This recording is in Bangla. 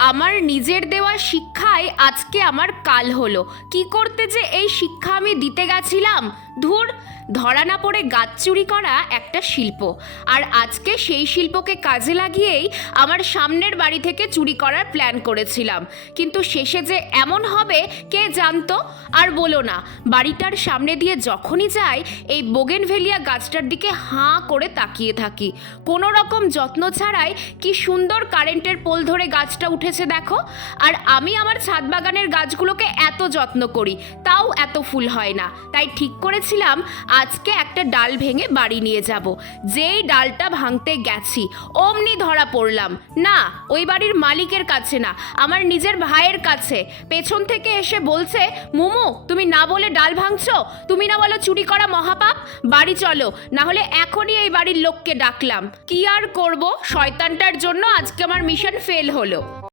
আমার নিজের দেওয়া শিক্ষায় আজকে আমার কাল হলো। কি করতে যে এই শিক্ষা আমি দিতে গেছিলাম! ধুর, ধরা না পড়ে গাছ চুরি করা একটা শিল্প, আর আজকে সেই শিল্পকে কাজে লাগিয়েই আমার সামনের বাড়ি থেকে চুরি করার প্ল্যান করেছিলাম। কিন্তু শেষে যে এমন হবে কে জানতো। আর বলো না, বাড়িটার সামনে দিয়ে যখনই যাই এই বোগেনভেলিয়া গাছটার দিকে হাঁ করে তাকিয়ে থাকি। কোনো রকম যত্ন ছাড়াই কি সুন্দর কারেন্টের পোল ধরে গাছটা উঠেছে দেখো। আর আমি আমার ছাদ বাগানের গাছগুলোকে এত যত্ন করি, তাও এত ফুল হয় না। তাই ঠিক করেছিলাম আজকে একটা ডাল ভেঙে বাড়ি নিয়ে যাব। যেই ডালটা ভাঙতে গেছি অমনি ধরা পড়লাম। না, ওই বাড়ির মালিকের কাছে না, আমার নিজের ভাইয়ের কাছে। পেছন থেকে এসে বলছে, মুমু তুমি না বলে ডাল ভাঙছো, তুমি না বলো চুরি করা মহাপাপ, বাড়ি চলো, না হলে এখনই এই বাড়ির লোককে ডাকলাম। কি আর করব, শয়তানটার জন্য আজকে আমার মিশন ফেল হলো।